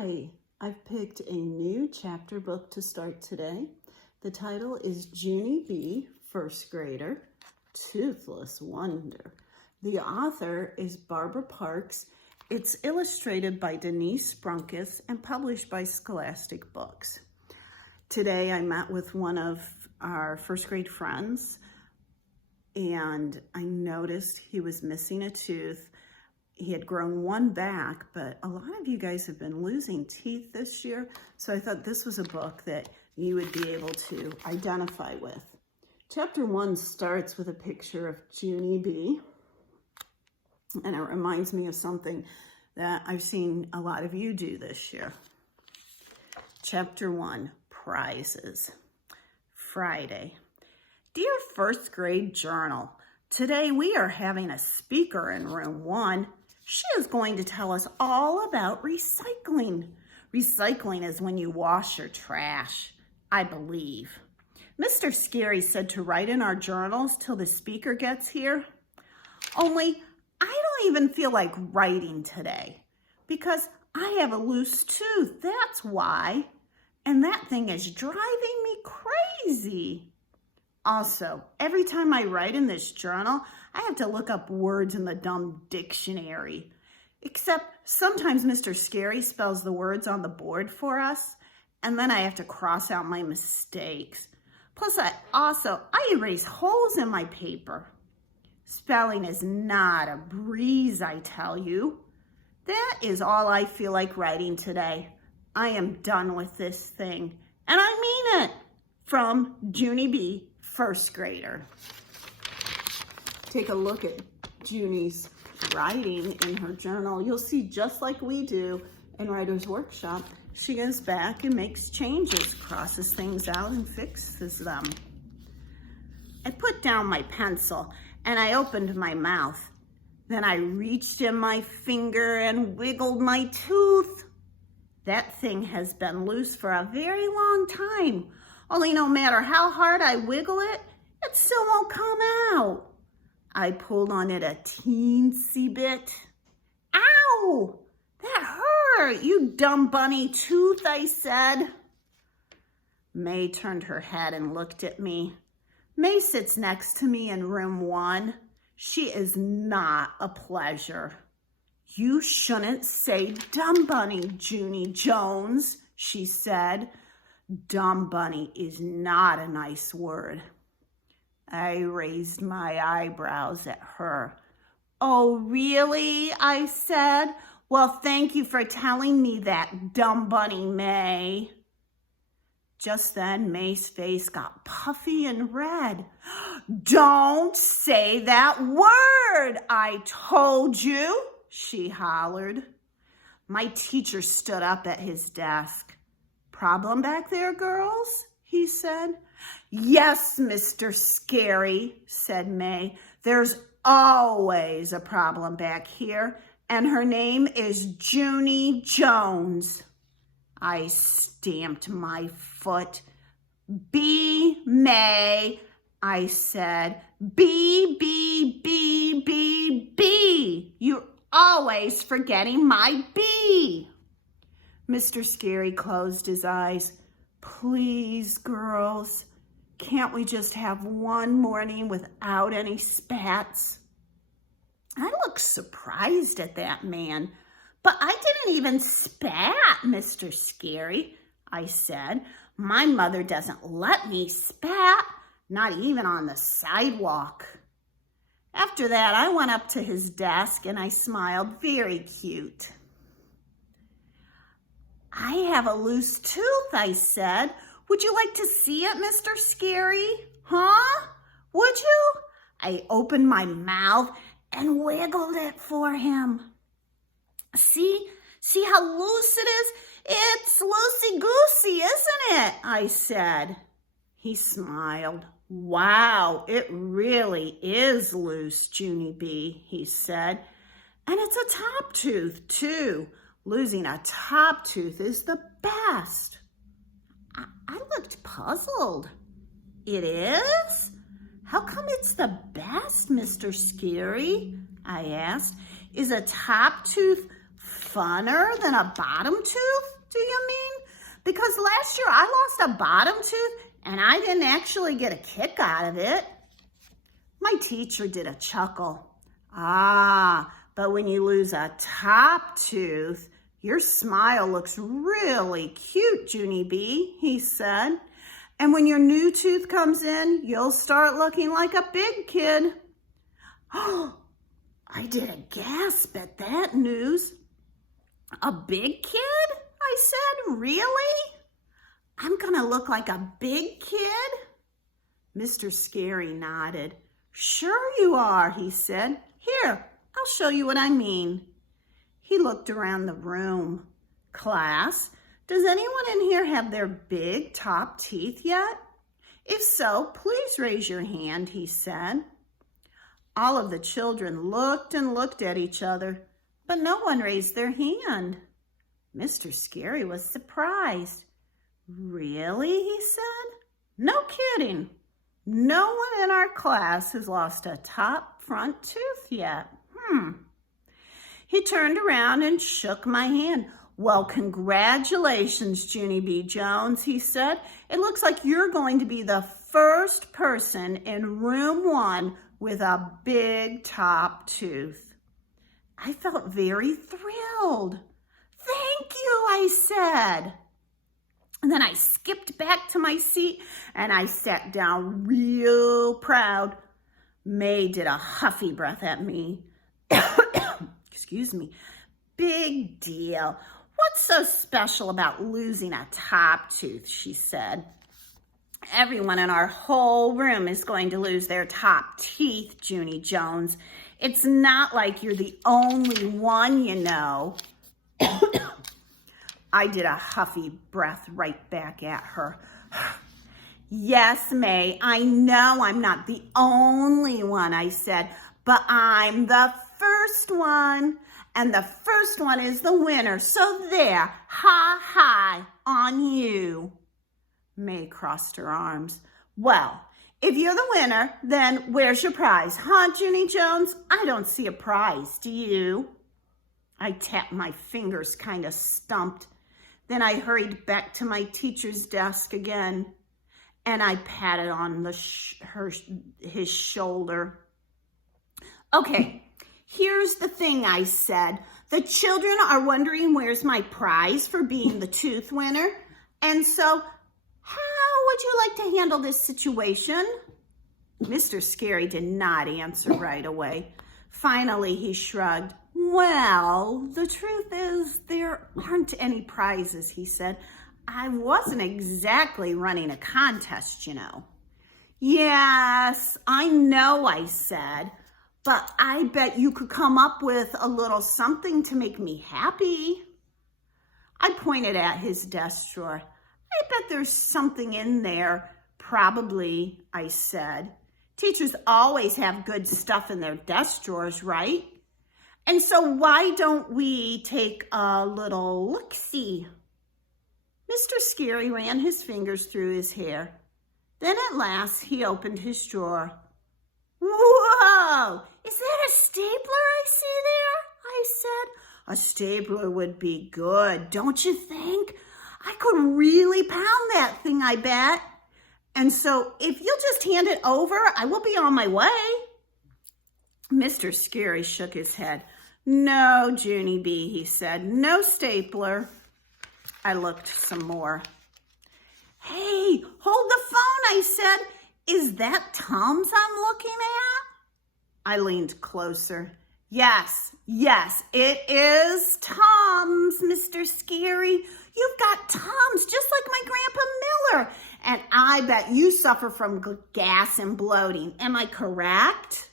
Hi, I've picked a new chapter book to start today. The title is Junie B, first grader, Toothless Wonder. The author is Barbara Parks. It's illustrated by Denise Sprunkus and published by Scholastic Books. Today I met with one of our first grade friends and I noticed he was missing a tooth. He had grown one back, but a lot of you guys have been losing teeth this year, so I thought this was a book that you would be able to identify with. Chapter 1 starts with a picture of Junie B, and it reminds me of something that I've seen a lot of you do this year. Chapter 1, Prizes. Friday. Dear first grade journal, today we are having a speaker in room 1. She is going to tell us all about recycling. Recycling is when you wash your trash, I believe. Mr. Scary said to write in our journals till the speaker gets here. Only I don't even feel like writing today because I have a loose tooth, that's why. And that thing is driving me crazy. Also, every time I write in this journal, I have to look up words in the dumb dictionary. Except sometimes Mr. Scary spells the words on the board for us, and then I have to cross out my mistakes. Plus, I erase holes in my paper. Spelling is not a breeze, I tell you. That is all I feel like writing today. I am done with this thing, and I mean it. From Junie B, first grader. Take a look at Junie's writing in her journal. You'll see, just like we do in Writer's Workshop, she goes back and makes changes, crosses things out and fixes them. I put down my pencil and I opened my mouth. Then I reached in my finger and wiggled my tooth. That thing has been loose for a very long time. Only no matter how hard I wiggle it, it still won't come out. I pulled on it a teensy bit. Ow! That hurt, you dumb bunny tooth, I said. May turned her head and looked at me. May sits next to me in room 1. She is not a pleasure. You shouldn't say dumb bunny, Junie Jones, she said. Dumb bunny is not a nice word. I raised my eyebrows at her. Oh, really? I said. Well, thank you for telling me that, dumb bunny May. Just then, May's face got puffy and red. Don't say that word, I told you, she hollered. My teacher stood up at his desk. Problem back there, girls? He said. Yes, Mr. Scary, said May. There's always a problem back here, and her name is Junie Jones. I stamped my foot. B, May, I said. B, B, B, B, B. You're always forgetting my B. Mr. Scary closed his eyes. Please, girls, can't we just have one morning without any spats? I looked surprised at that man. But I didn't even spat, Mr. Scary, I said. My mother doesn't let me spat, not even on the sidewalk. After that, I went up to his desk and I smiled very cute. I have a loose tooth, I said. Would you like to see it, Mr. Scary? Huh? Would you? I opened my mouth and wiggled it for him. See how loose it is? It's loosey-goosey, isn't it? I said. He smiled. Wow, it really is loose, Junie B, he said. And it's a top tooth, too. Losing a top tooth is the best. I looked puzzled. It is? How come it's the best, Mr. Scary? I asked. Is a top tooth funner than a bottom tooth, do you mean? Because last year I lost a bottom tooth and I didn't actually get a kick out of it. My teacher did a chuckle. Ah, but when you lose a top tooth, your smile looks really cute, Junie B, he said. And when your new tooth comes in, you'll start looking like a big kid. Oh, I did a gasp at that news. A big kid? I said, really? I'm gonna look like a big kid? Mr. Scary nodded. Sure you are, he said. Here, I'll show you what I mean. He looked around the room. Class, does anyone in here have their big top teeth yet? If so, please raise your hand, he said. All of the children looked and looked at each other, but no one raised their hand. Mr. Scary was surprised. Really, he said? No kidding. No one in our class has lost a top front tooth yet. He turned around and shook my hand. Well, congratulations, Junie B. Jones, he said. It looks like you're going to be the first person in room 1 with a big top tooth. I felt very thrilled. Thank you, I said. And then I skipped back to my seat and I sat down real proud. May did a huffy breath at me. Excuse me. Big deal. What's so special about losing a top tooth, she said. Everyone in our whole room is going to lose their top teeth, Junie Jones. It's not like you're the only one, you know. I did a huffy breath right back at her. Yes, May, I know I'm not the only one, I said, but I'm the first one. And the first one is the winner. So there, ha on you. May crossed her arms. Well, if you're the winner, then where's your prize? Huh, Junie Jones? I don't see a prize, do you? I tapped my fingers, kind of stumped. Then I hurried back to my teacher's desk again, and I patted on his shoulder. Okay, here's the thing, I said. The children are wondering where's my prize for being the tooth winner, and so how would you like to handle this situation? Mr. Scary did not answer right away. Finally, he shrugged. Well, the truth is there aren't any prizes, he said. I wasn't exactly running a contest, you know. Yes, I know, I said, but I bet you could come up with a little something to make me happy. I pointed at his desk drawer. I bet there's something in there. Probably, I said. Teachers always have good stuff in their desk drawers, right? And so why don't we take a little look-see? Mr. Scary ran his fingers through his hair. Then at last he opened his drawer. Whoa! Is that a stapler I see there? I said. A stapler would be good, don't you think? I could really pound that thing, I bet. And so if you'll just hand it over, I will be on my way. Mr. Scary shook his head. No, Junie B, he said. No stapler. I looked some more. Hey, hold the phone, I said. Is that Tums I'm looking at? I leaned closer. Yes, it is Tums, Mr. Scary. You've got Tums, just like my Grandpa Miller. And I bet you suffer from gas and bloating. Am I correct?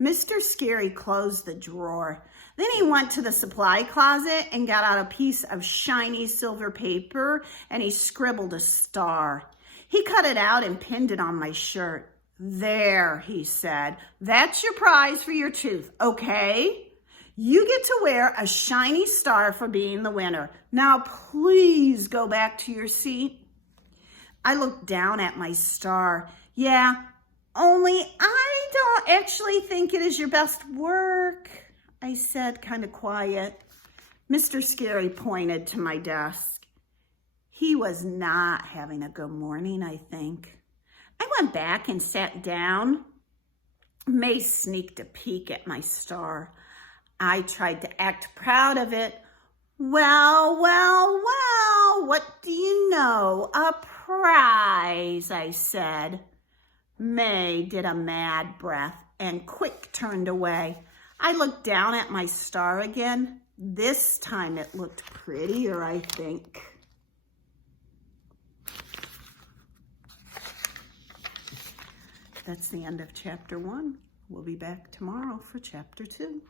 Mr. Scary closed the drawer. Then he went to the supply closet and got out a piece of shiny silver paper and he scribbled a star. He cut it out and pinned it on my shirt. There, he said, that's your prize for your tooth, okay? You get to wear a shiny star for being the winner. Now, please go back to your seat. I looked down at my star. Yeah, only I don't actually think it is your best work, I said, kind of quiet. Mr. Scary pointed to my desk. He was not having a good morning, I think. I went back and sat down. May sneaked a peek at my star. I tried to act proud of it. Well, what do you know? A prize, I said. May did a mad breath and quick turned away. I looked down at my star again. This time it looked prettier, I think. That's the end of chapter 1. We'll be back tomorrow for chapter 2.